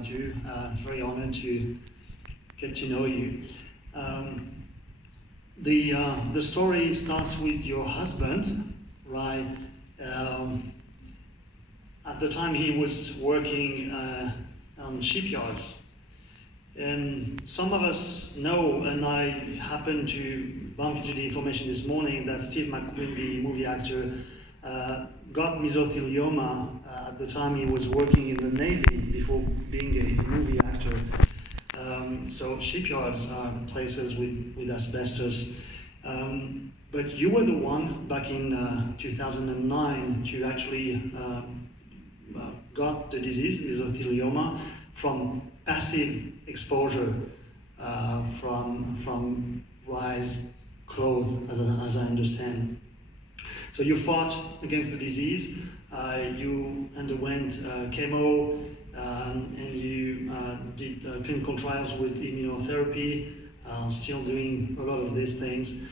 Very honored to get to know you. The story starts with your husband, right? At the time he was working on shipyards. And some of us know, and I happened to bump into the information this morning that Steve McQueen, the movie actor, got mesothelioma at the time he was working in the Navy before being a movie actor. So shipyards are places with asbestos. But you were the one back in 2009 to actually got the disease, mesothelioma, from passive exposure from Nyes clothes, as I understand. So you fought against the disease, you underwent chemo, and you did clinical trials with immunotherapy, still doing a lot of these things.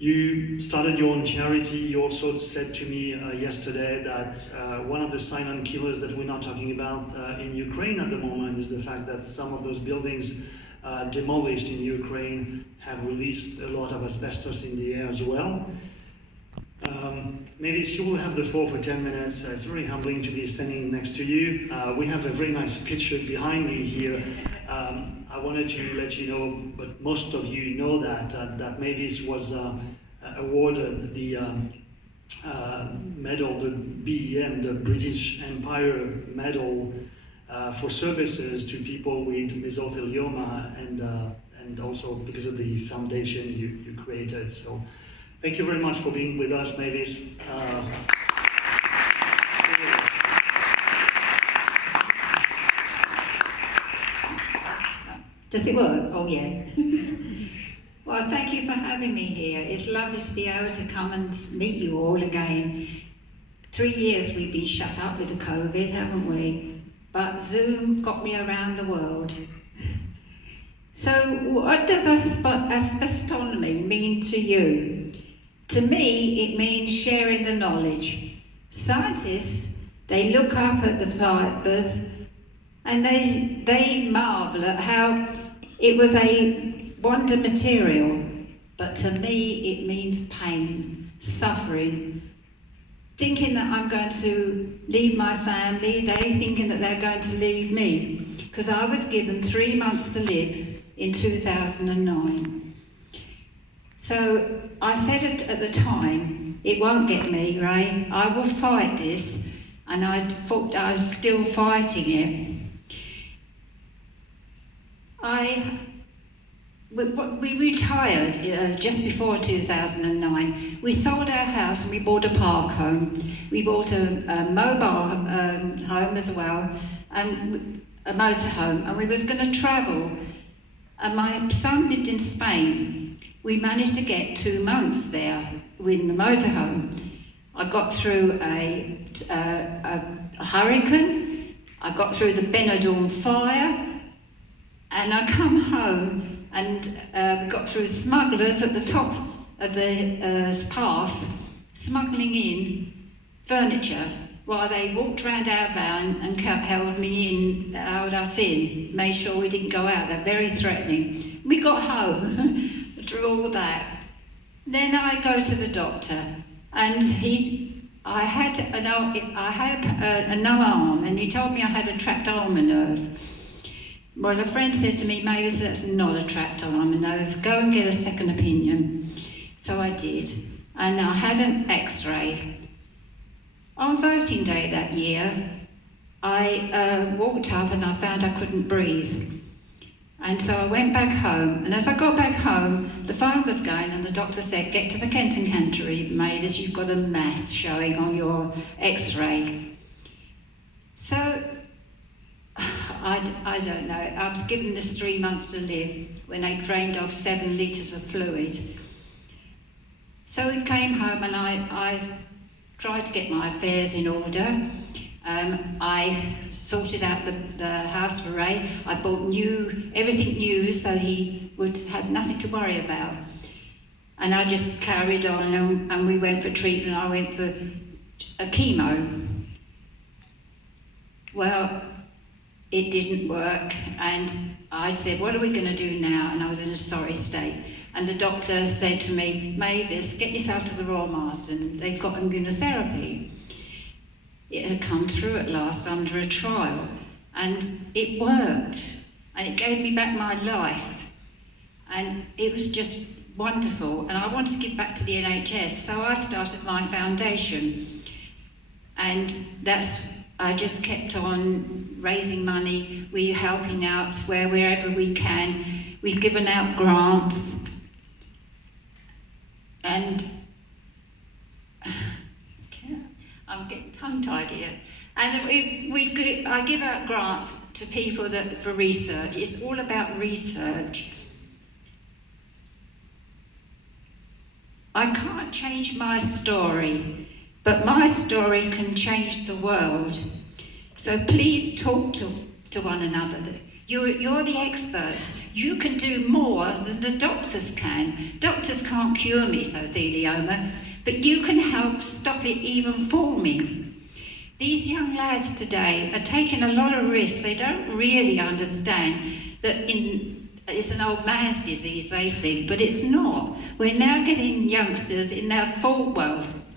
You started your own charity. You also said to me yesterday that one of the silent killers that we're not talking about in Ukraine at the moment is the fact that some of those buildings demolished in Ukraine have released a lot of asbestos in the air as well. Mavis, you will have the floor for 10 minutes. It's very humbling to be standing next to you. We have a very nice picture behind me here. I wanted to let you know, but most of you know that Mavis was awarded the medal, the BEM, the British Empire Medal for services to people with mesothelioma, and also because of the foundation you created. So thank you very much for being with us, Mavis. Does it work? Oh yeah. Well, thank you for having me here. It's lovely to be able to come and meet you all again. 3 years we've been shut up with the COVID, haven't we? But Zoom got me around the world. So what does asbestomony mean to you? To me, it means sharing the knowledge. Scientists, they look up at the fibres and they marvel at how it was a wonder material, but to me it means pain, suffering, thinking that I'm going to leave my family, they thinking that they're going to leave me, because I was given 3 months to live in 2009. So I said at the time, it won't get me, Ray, I will fight this, and I thought I was still fighting it. We retired just before 2009. We sold our house and we bought a park home. We bought a mobile home as well, and a motorhome, and we was going to travel. And my son lived in Spain. We managed to get 2 months there in the motorhome. I got through a hurricane. I got through the Benidorm fire. And I come home and we got through smugglers at the top of the pass, smuggling in furniture while they walked round our van and held us in, made sure we didn't go out. They're very threatening. We got home through all that. Then I go to the doctor, and I had a no arm, and he told me I had a trapped ulnar nerve. Well, a friend said to me, Mavis, that's not a trapped ulnar nerve. Go and get a second opinion. So I did, and I had an X-ray. On voting day that year, I walked up and I found I couldn't breathe. And so I went back home, and as I got back home, the phone was going, and the doctor said, get to the Kent and Canterbury, Mavis, you've got a mass showing on your X-ray. So, I don't know. I was given this 3 months to live when they drained off 7 litres of fluid. So we came home, and I tried to get my affairs in order. I sorted out the house for Ray. I bought everything new so he would have nothing to worry about. And I just carried on, and we went for treatment. I went for a chemo. Well, it didn't work, and I said, what are we going to do now? And I was in a sorry state. And the doctor said to me, Mavis, get yourself to the Royal Marsden, they've got immunotherapy. It had come through at last under a trial, and it worked, and it gave me back my life, and it was just wonderful, and I wanted to give back to the NHS, so I started my foundation, and I just kept on raising money. We're helping out wherever we can. We've given out grants, and I'm getting tongue-tied here. And I give out grants to people for research. It's all about research. I can't change my story, but my story can change the world. So please talk to one another. You're the experts. You can do more than the doctors can. Doctors can't cure mesothelioma, but you can help stop it even forming. These young lads today are taking a lot of risks. They don't really understand that it's an old man's disease, they think, but it's not. We're now getting youngsters in their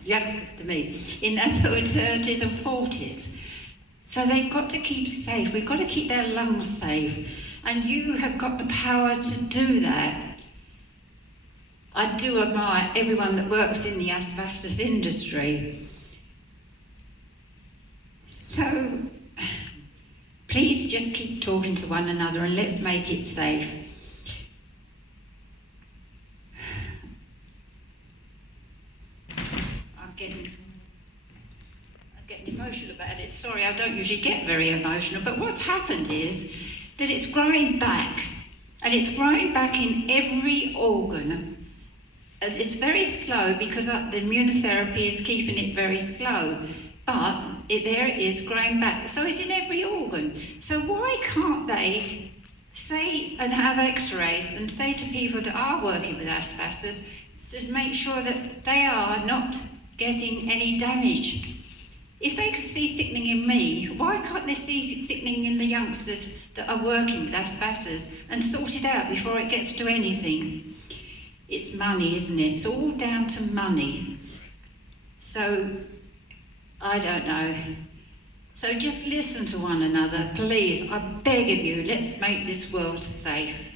youngsters to me, in their 30s and 40s. So they've got to keep safe. We've got to keep their lungs safe. And you have got the power to do that. I do admire everyone that works in the asbestos industry. So please just keep talking to one another and let's make it safe. I'm getting emotional about it. Sorry, I don't usually get very emotional, but what's happened is that it's growing back, and it's growing back in every organ. It's very slow because the immunotherapy is keeping it very slow, but there it is growing back. So it's in every organ. So why can't they say and have x-rays and say to people that are working with asbestos to make sure that they are not getting any damage? If they could see thickening in me, why can't they see thickening in the youngsters that are working with asbestos and sort it out before it gets to anything? It's money, isn't it? It's all down to money. So, I don't know. So just listen to one another, please. I beg of you, let's make this world safe.